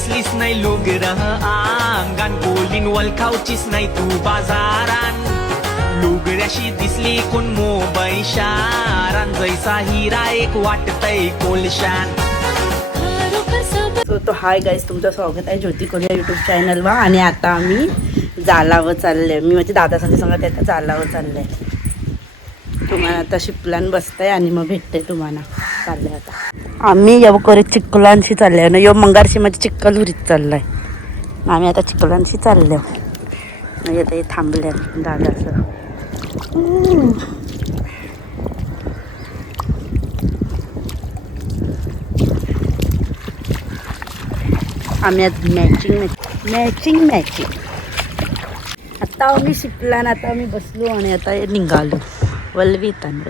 दिसलीस नाही लुगरं अंगान बोलीन वलखावचीस नाही तू बाजारान लुगड्याशी दिसली कोण मोबाईल शारान जैसा हिरा एक वाटतय कोलशान. तो हाय गाईस, तुमचं स्वागत आहे ज्योती कोरिया यूट्यूब चॅनलवर. आणि आता आम्ही जालावर चालले. मी माझ्या दादासाठी सांगत आता जालावर चालले. तुम्हाला आता शिपलान बसताय आणि मग भेटते तुम्हाला. चाललंय आता आम्ही यवकोरी चिखलांशी चालले ना. यो मंगारशी माझी चिखल हुरीत चाललाय. आम्ही आता चिखलांशी चाललो. म्हणजे ते थांबले दादाचं. आम्ही आज मॅचिंग आता आम्ही शिकला ना. आता आम्ही बसलो आणि आता निघालो वलवीतान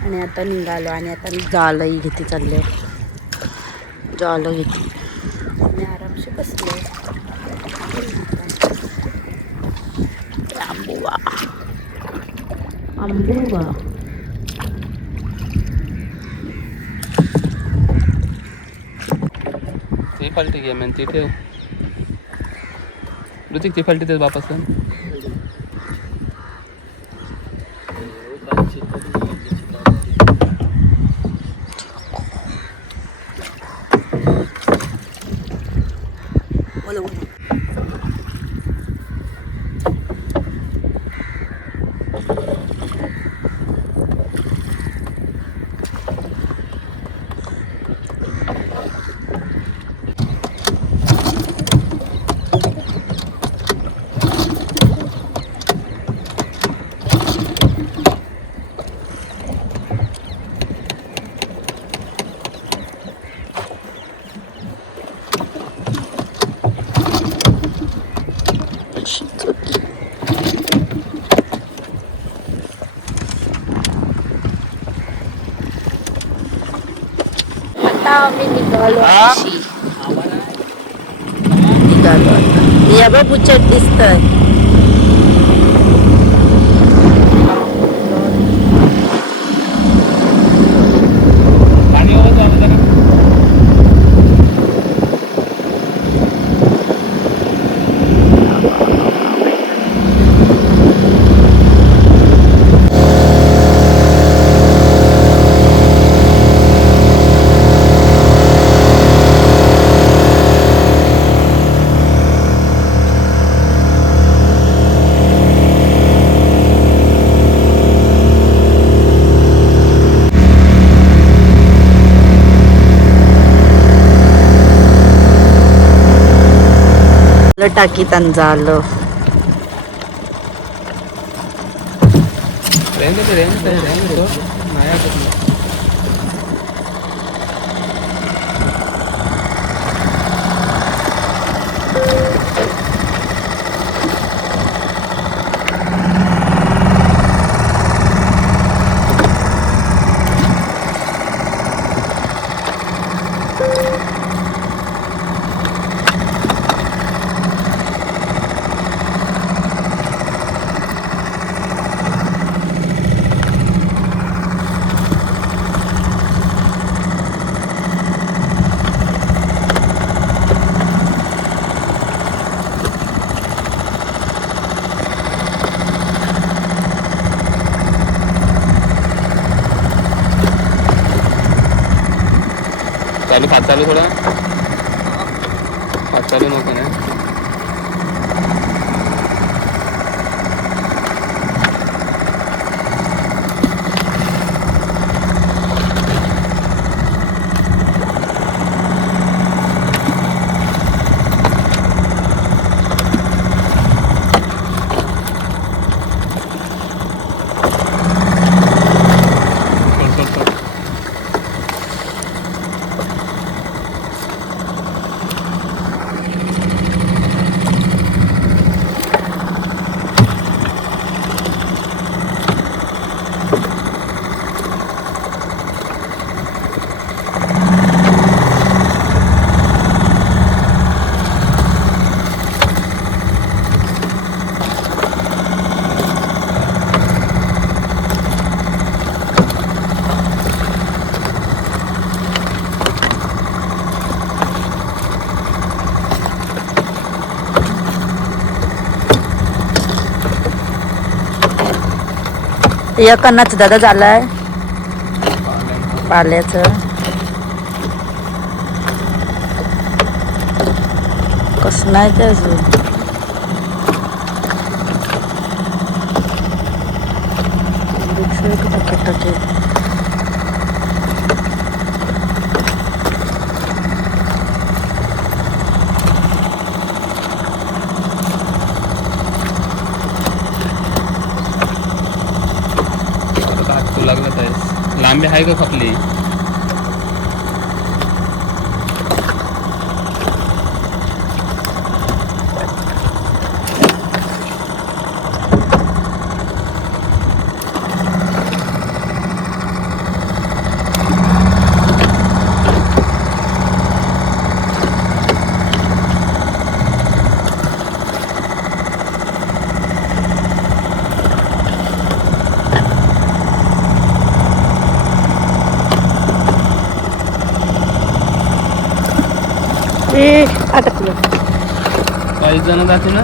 आणि आता निघालो. आणि आता मी जालही घेते चालले. जालं घेते आणि आरामशी बसलो. आंबुवा ती पलटी घे ती ठेव. ऋतिक ती पलटी तेच वापस कर. आम्ही निघालो आता. या बघ बुचट दिसतंय. टाकीत झालं. चालू थोडा हात चालू नको ना. एक अन्नाचं दादा झालाय पाल्याचं. कसं नाही ते अजून टाके तू लागला आहे. लांबी आहे का खपली? अटकलं. 40 जण जाते ना.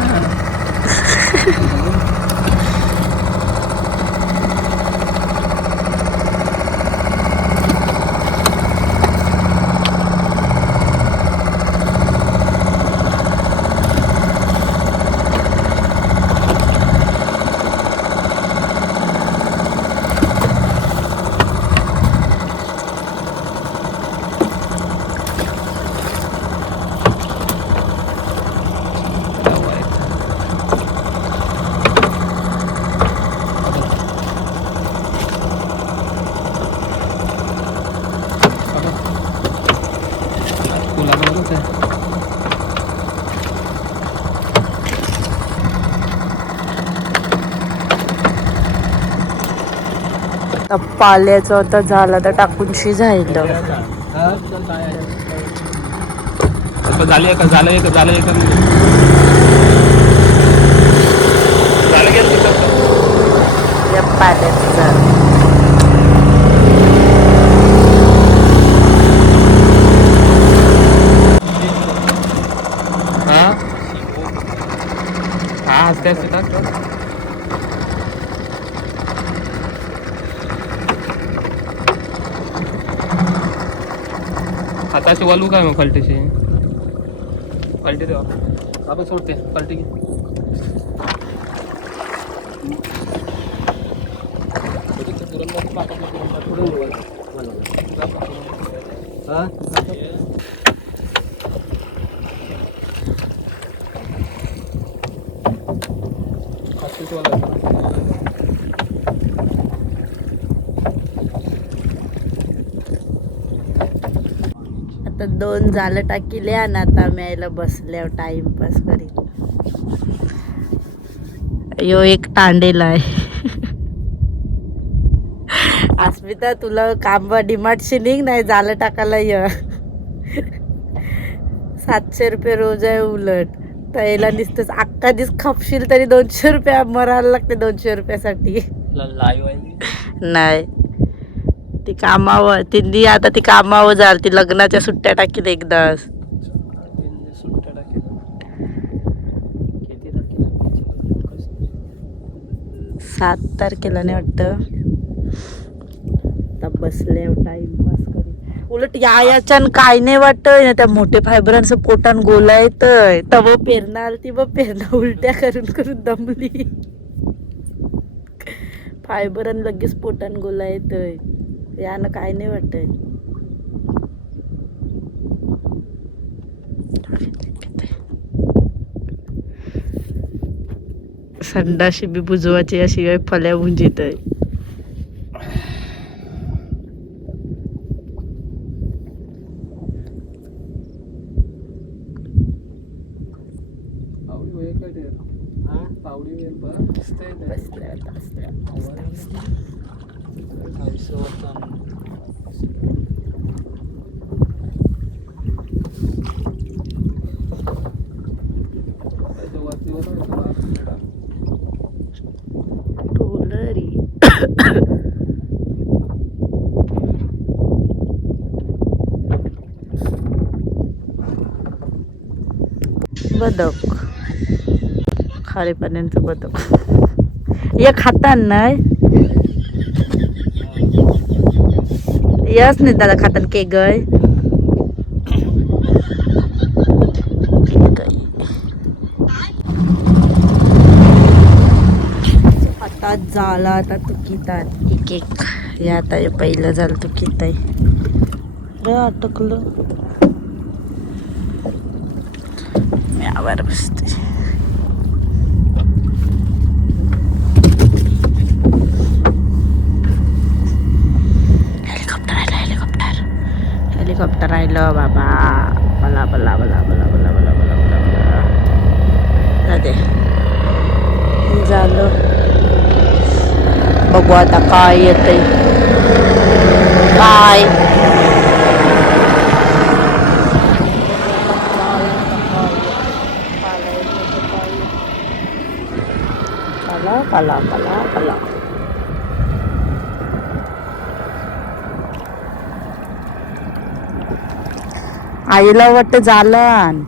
पाल्याचं आता झालं तर टाकूनशी जाईल. झाले का झालं का झालं का झालं पाल्याचं हा असते असते टाक. हाताशी वालू काय मग पलटीशी पलटी देवा आपण सोडते पलटी घे. आता 2 झालं टाकीले आणि आता मी यायला बसल्यावर टाइमपास करीत. यो एक तांडेला आहे. अस्मिता तुला काम डिमांड शिनिंग नाही झालं टाकायला य 700 रुपये रोज आहे उलट. तर याला नुसतंच अख्खा दिस खपशील तरी 200 रुपये मरायला लागते 200 रुपयासाठी. नाही ती कामावर तिंदी आता ती कामावर जाल. ती लग्नाच्या सुट्ट्या टाकील एकदाच. 7 तारखेला नाही वाटतं. आता बसले टाइमपास करी. उलट याच्यान काय नाही वाटत ना त्या मोठे फायबरांचं पोटान गोला येतय तव पेरणार ती व पेरणं उलट्या करून करून दमली. फायबरन लगेच पोटान गोला येतय यानं काय नाही वाटत. संडाशी बी बुजवाची याशिवाय फल्या गुंजित आहे. बदक खारे पाण्याचं बदक एक हातान नाही यस नाही दादा खातात केक गय आता झाला आता तुकीतात एक एक हे आता हे पहिलं झालं तुकीत आहे अटकलं मी आवर बसते हेलिकॉप्टर राहिलं बाबा बला बला बला बला बला बला बला बला बला जाते झालं बघू आता काय येतंय काय पला पला पला पला आईला वाटतं झालं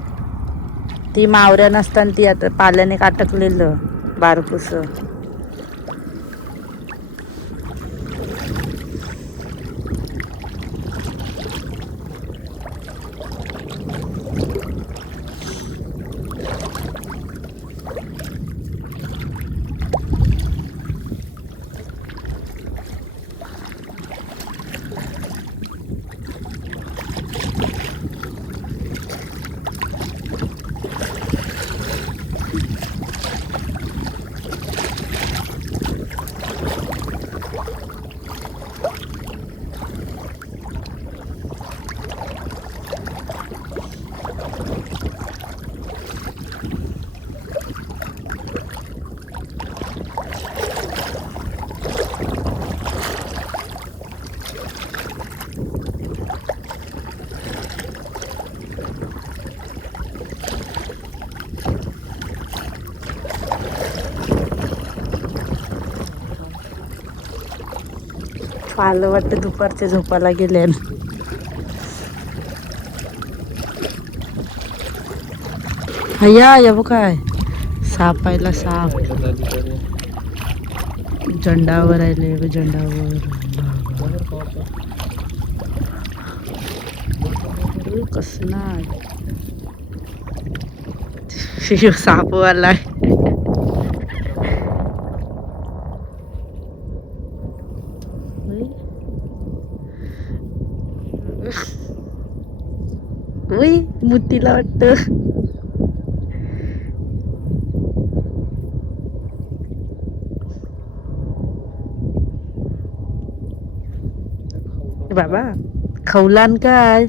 ती मावऱ्या नसताना ती आता पाल्याने काटकलेलं बारकुस पालं वाटतं दुपारच्या झोपाला गेले हया बघ काय सापायला साप झेंडावर आले झेंडावर कसं सापवाला मुतीला वाटतं बाबा खवलान काय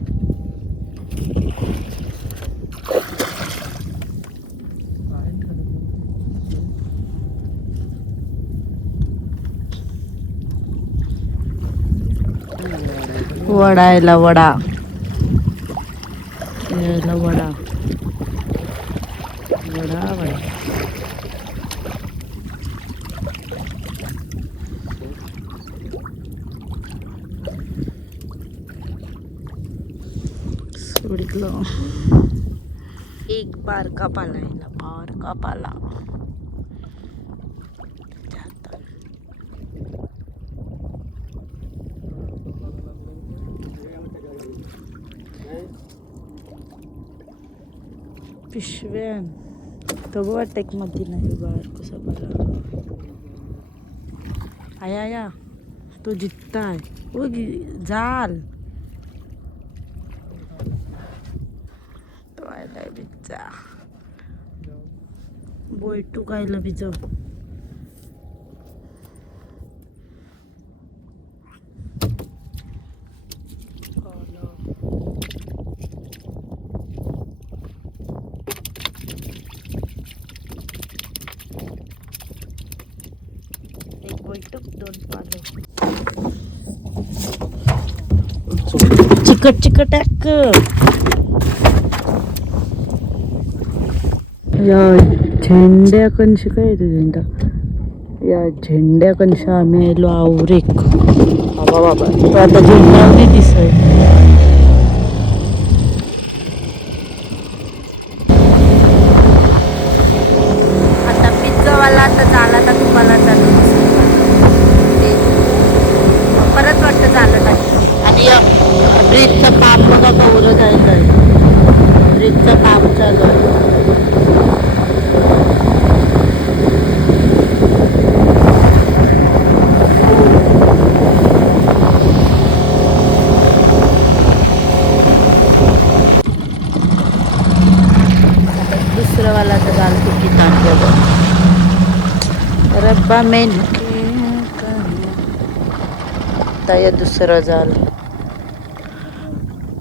वडायला वडा यायला वडा वडा वडा सोडितलं एक बारका पाला यायला बारका पाला पिशव्यान तो वाटेक मध्ये नाही बाहेर कसा बरा आया तो जित्ताय ओ जाल तो आयलाय बिच्चा बोयटू कायला बिजव चिकट चिकट या झेंड्या कंशी काय येते झेंडा या झेंड्या कंशा आम्ही आलो आवरेक बाबा बाबा तो आता झेंड्यावरी दिसय आता पिझ्झावाला आता झाला तर तुम्हाला चालू परत वाटतं झालं टाकी आणि ब्रिजचं काम बघा कवरं जायचं. ब्रिजचं काम चालू आहे. दुसरं वाला तर जाल किती थांबलं रब्बा मेन आता दुसरं जाल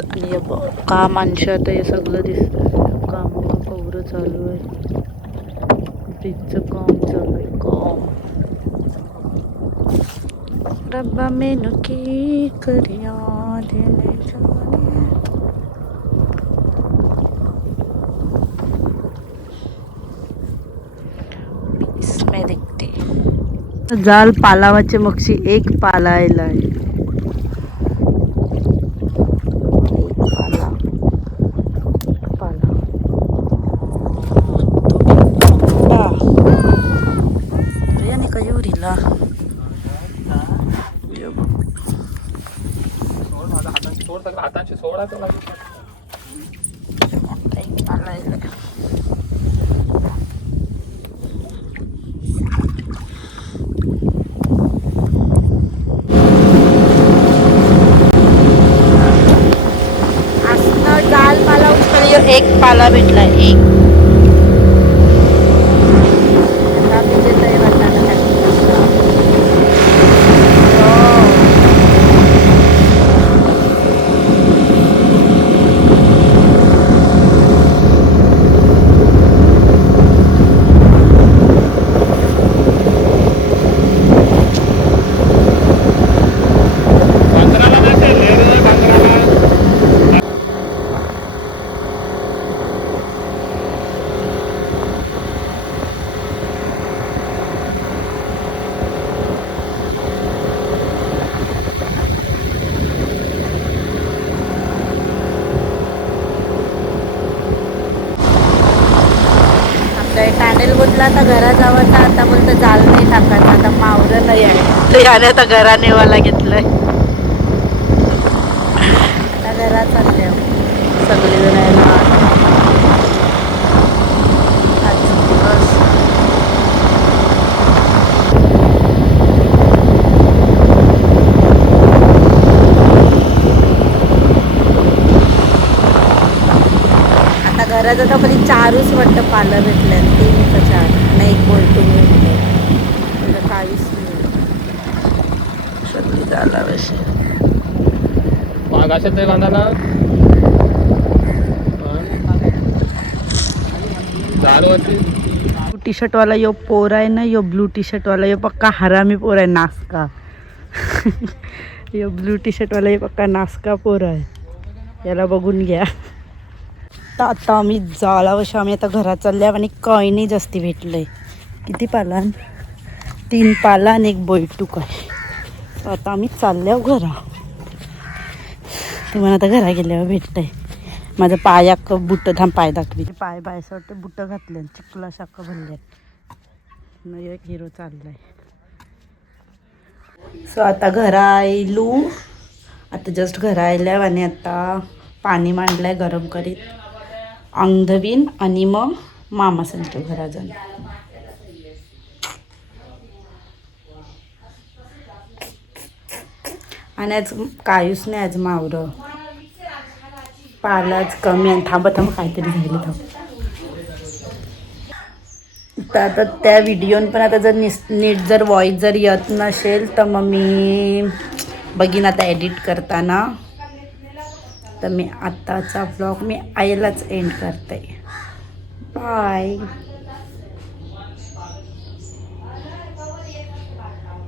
आणि हे बघ, काम अंशात हे सगळं दिसतं. काम कवरं चालू आहे. ब्रिजचं काम चालू आहे. काम रब्बा मेनू की करिया देने जाने. इसमें दिखते जाल पालावाचे मक्षी एक पालायला आहे. हातांची सोडा त्याला. जाल पाला उचल एक पाला भेटलाय. एक पॅनेल बोलला आता घरा जावाचा. आता बोलतं जाल नाही टाकायचं. आता मावरं नाही आहे याने आता घरा नेवायला घेतलंय. आता घरात चालले सगळे जण यायला. आता घरात आता कधी 4च वाटतं पालं भेटल्या. 3 का 4 नाही. एक बोलटून भेटलं. काहीच नाही. सगळी झाला वैसे आकाशात नाही बांधायला. टी शर्टवाला यो पोर आहे ना. यो ब्लू टी शर्टवाला यो पक्का हरामी पोर आहे. नासका यो ब्लू टी शर्टवाला यो पक्का नासका पोर आहे. याला बघून घ्या. तर आता आम्ही जाळावशा आम्ही आता घरात चालल्या आणि काही नाही जास्ती भेटलंय. किती पाला? 3 पाला आणि 1 बैठूक आहे. तर आता आम्ही चालल्या घरा. तुम्हाला आता घरा गेल्यावर भेटतंय. माझं पायाक बुट थांब पाय दाखवी. पाय असं वाटतं बुटं घातले. चिखला शाख भरले. नाही एक हिरो चाललाय. सो आता घरा आयलू. आता जस्ट घरा आयल्या आणि आता पाणी मांडलंय गरम करीत. अंग धुवीन आणि मग मामा सांगतो घरा जाऊन. आणि आज कायूच नाही. आज मावरं पालाच कमी आणि थांबा काहीतरी झालं थांब. तर आता त्या व्हिडिओन पण आता जर नीट जर व्हॉइस जर येत नसेल तर मग मी बघीन आता एडिट करताना. तर मी आत्ताचा ब्लॉग मी आईलाच एंड करते. बाय.